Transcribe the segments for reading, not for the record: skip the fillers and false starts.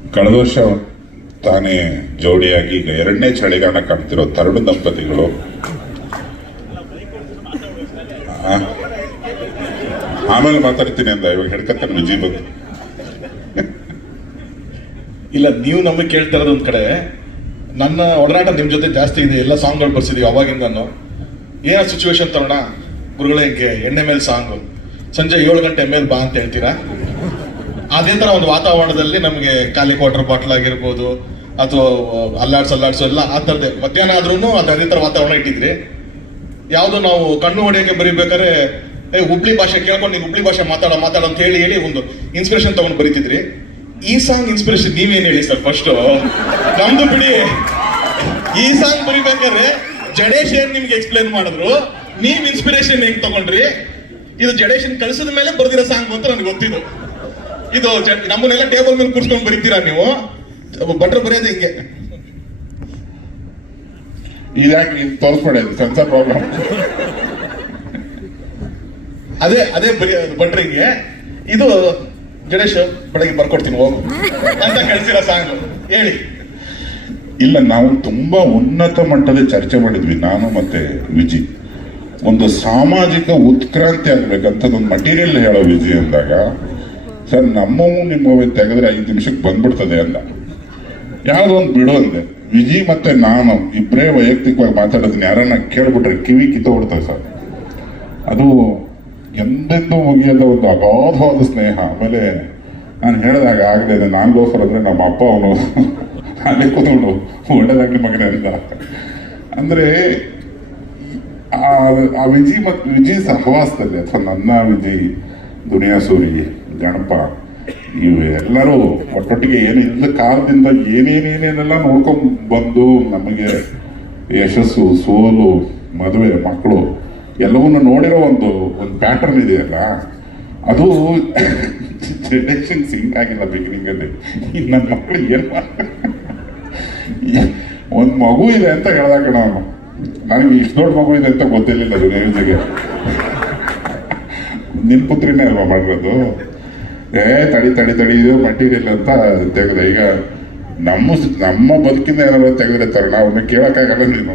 ಕಳೆದ ವರ್ಷ ತಾನೇ ಜೋಡಿಯಾಗಿ ಈಗ ಎರಡನೇ ಚಳಿಗಾಲ ಕಾಣ್ತಿರೋ ತರುಣ ದಂಪತಿಗಳು ಆಮೇಲೆ ಮಾತಾಡ್ತೀನಿ ಅಂದ. ಇವಾಗ ಹಿಡ್ಕತ್ತಾನೆ ವಿಜಯ್ ಬಂದು. ಇಲ್ಲ, ನೀವು ನಮಗೆ ಕೇಳ್ತಾ ಇರೋದು ಒಂದ್ ಕಡೆ, ನನ್ನ ಒಡನಾಟ ನಿಮ್ ಜೊತೆ ಜಾಸ್ತಿ ಇದೆ, ಎಲ್ಲ ಸಾಂಗ್ಗಳು ಬರ್ಸಿದೀವಿ ಅವಾಗಿಂದನು. ಏನೋ ಸಿಚುವೇಶನ್ ತರೋಣ ಗುರುಗಳೇ, ಹಿಂಗೆ ಎಣ್ಣೆ ಮೇಲೆ ಸಾಂಗು ಸಂಜೆ 7 ಗಂಟೆ ಮೇಲೆ ಬಾ ಅಂತ ಹೇಳ್ತೀರಾ. ಅದೇ ತರ ಒಂದು ವಾತಾವರಣದಲ್ಲಿ ನಮಗೆ ಖಾಲಿ ವಾಟರ್ ಬಾಟ್ಲ್ ಆಗಿರ್ಬೋದು ಅಥವಾ ಅಲ್ಲಾಡ್ಸು ಎಲ್ಲ ಆ ಥರದ್ದೇ ಮಧ್ಯಾಹ್ನ ಆದ್ರೂ ಅದೇ ತರ ವಾತಾವರಣ ಇಟ್ಟಿದ್ರಿ. ಯಾವುದು ನಾವು ಕಣ್ಣು ಹೊಡೆಯೋಕೆ ಬರೀಬೇಕಾದ್ರೆ ಹುಬ್ಳಿ ಭಾಷೆ ಕೇಳ್ಕೊಂಡು ನೀನು ಹುಬ್ಳಿ ಭಾಷೆ ಮಾತಾಡೋ ಅಂತ ಹೇಳಿ ಒಂದು ಇನ್ಸ್ಪಿರೇಷನ್ ತಗೊಂಡು ಬರೀತಿದ್ರಿ. ಈ ಸಾಂಗ್ ಇನ್ಸ್ಪಿರೇಷನ್ ನೀವೇನ್ ಹೇಳಿ ಸರ್ ಫಸ್ಟ್? ನಮ್ದು ಬಿಡಿ, ಈ ಸಾಂಗ್ ಬರಿಬೇಕಾದ್ರೆ ಜಡೇಶ್ ಏನ್ ನಿಮ್ಗೆ ಎಕ್ಸ್ಪ್ಲೇನ್ ಮಾಡಿದ್ರು, ನೀವ್ ಇನ್ಸ್ಪಿರೇಷನ್ ಹೆಂಗ್ ತಗೊಂಡ್ರಿ? ಇದು ಜಡೇಶನ್ ಕಳಿಸಿದ ಮೇಲೆ ಬರ್ದಿರೋ ಸಾಂಗ್ ಅಂತ ನನಗೆ ಗೊತ್ತಿದ್ದು. ಇದು ನಮ್ಮನ್ನೆಲ್ಲ ಟೇಬಲ್ ಮೇಲೆ ಕೂರ್ಸ್ಕೊಂಡು ಬರೀತೀರಾ ನೀವು, ಬಟ್ರ ಬರೆಯೋದು ಹಿಂಗೆ. ಇದಾಗಿ ತೋರಿಸ್ಬೇಡ, ಸೆನ್ಸರ್ ಪ್ರಾಬ್ಲಮ್. ಅದೇ ಬಟ್ರಿಗೆ ಇದು ಗಣೇಶ್ ಬೆಳಗ್ಗೆ ಬರ್ಕೊಡ್ತೀನಿ ಹೋಗು ಅಂತ ಕಳಿಸಿರೋ ಸಾಂಗ್ ಹೇಳಿ. ಇಲ್ಲ, ನಾವು ತುಂಬಾ ಉನ್ನತ ಮಟ್ಟದ ಚರ್ಚೆ ಮಾಡಿದ್ವಿ ನಾನು ಮತ್ತೆ ವಿಜಿ. ಒಂದು ಸಾಮಾಜಿಕ ಉತ್ಕ್ರಾಂತಿ ಆಗ್ಬೇಕಂತದೊಂದು ಮಟೀರಿಯಲ್ ಹೇಳೋ ವಿಜಿ ಅಂದಾಗ, ಸರ್ ನಮ್ಮವು ನಿಮ್ಮವೇ ತೆಗೆದ್ರೆ 5 ನಿಮಿಷಕ್ಕೆ ಬಂದ್ಬಿಡ್ತದೆ ಅಂದ. ಯಾವ್ದೋ ಒಂದು ಬಿಡು ಅಂದೆ. ವಿಜಿ ಮತ್ತೆ ನಾನು ಇಬ್ಬರೇ ವೈಯಕ್ತಿಕವಾಗಿ ಮಾತಾಡೋದನ್ನ ಯಾರನ್ನ ಕೇಳ್ಬಿಟ್ರೆ ಕಿವಿ ಕಿತ್ತೋಗ್ಬಿಡ್ತದೆ ಸರ್. ಅದು ಎಂದೆಂದೂ ಮುಗಿಯದ ಒಂದು ಅಗಾಧವಾದ ಸ್ನೇಹ. ಆಮೇಲೆ ನಾನು ಹೇಳಿದಾಗ ಆಗಲೇ ನಾನು ಲೋಫರ್ ಅಂದ್ರೆ ನಮ್ಮ ಅಪ್ಪ ಅವನು ಅಲ್ಲೇ ಕೂತ್ಕೊಂಡು ಒಳ್ಳೆದಾಗ್ಲಿ ಮಗನೇ ಅಂತ. ಅಂದ್ರೆ ಆ ವಿಜಿ ಸಹವಾಸದಲ್ಲಿ ಅಥವಾ ನನ್ನ ವಿಜಿ, ದುನಿಯಾ ಸೂರಿ, ಗಣಪ, ಇವು ಎಲ್ಲರೂ ಒಟ್ಟೊಟ್ಟಿಗೆ ಏನು ಇಲ್ಲದ ಕಾಲದಿಂದ ಏನೇನೇನೆಲ್ಲ ನೋಡ್ಕೊಂಡ್ ಬಂದು ನಮಗೆ ಯಶಸ್ಸು, ಸೋಲು, ಮದುವೆ, ಮಕ್ಕಳು ಎಲ್ಲವನ್ನ ನೋಡಿರೋ ಒಂದು ಪ್ಯಾಟರ್ನ್ ಇದೆಯಲ್ಲ, ಅದು ಜೆನೆರೇಷನ್ ಸಿಂಕ್ ಆಗಿಲ್ಲ ಬಿಗಿನಿಂಗ್ ಅಲ್ಲಿ. ನನ್ನ ಮಕ್ಕಳು ಏನ್ ಒಂದು ಮಗು ಇದೆ ಅಂತ ಹೇಳ್ದಾಗ ನನಗೆ ಇಷ್ಟು ದೊಡ್ಡ ಮಗು ಇದೆ ಅಂತ ಗೊತ್ತಿರಲಿಲ್ಲ. ಅದು ನ್ಯೂಸಿಗೆ ನಿನ್ ಪುತ್ರಿನೇ ಅಲ್ವಾ ಮಾಡಿರೋದು? ತಡಿ ಇದು ಮಟೀರಿಯಲ್ ಅಂತ ತೆಗೆದ. ಈಗ ನಮ್ಮ ಬದುಕಿಂದ ಏನಾದ್ರು ತೆಗೆದ್ರೆ ತರ ನಾವು ಕೇಳಕ್ಕಾಗಲ್ಲ ನೀನು.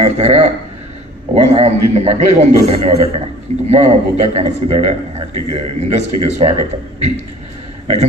ಆ ಥರ ನಿನ್ನ ಮಗಳಿಗೆ ಒಂದು ಧನ್ಯವಾದ ಕಣ. ತುಂಬಾ ಮುದ್ದಾಗಿ ಕಾಣಿಸ್ತಿದ್ದಾಳೆ. ಆಕೆಗೆ ಇಂಡಸ್ಟ್ರಿಗೆ ಸ್ವಾಗತ.